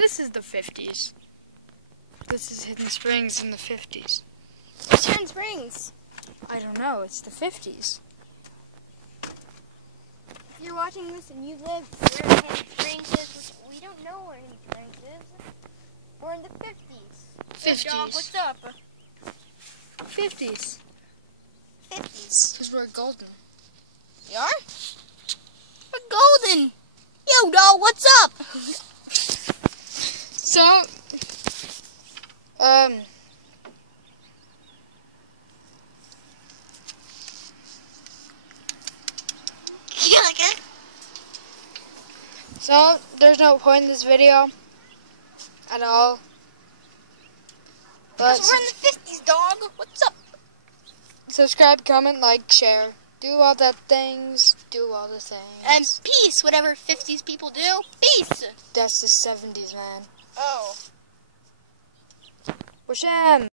This is the 50s. This is Hidden Springs in the 50s. What's Hidden Springs? I don't know. It's the 50s. If you're watching this and you live where Hidden Springs is, which we don't know where Hidden Springs is, we're in the 50s. 50s. Hey, dog, what's up? 50s. 50s. Because we're golden. We are? We're golden. Yo, dog, what's up? So, So, there's no point in this video at all. But Because we're in the 50s, dog. What's up? subscribe, comment, like, share. Do all the things. Do all the things. And peace, whatever 50s people do. Peace. That's the 70s, man. Oh. Wisham.